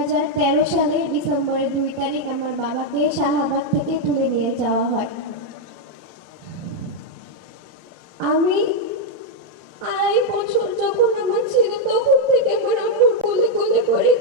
2013 সালের ডিসেম্বরের 2 তারিখ আমার বাবাকে শাহবাগ থেকে তুলে নিয়ে যাওয়া হয়। আমি 2.5 বছর যখন আমার ছিল তখন থেকে আমার আম্মু কোলে কোলে করে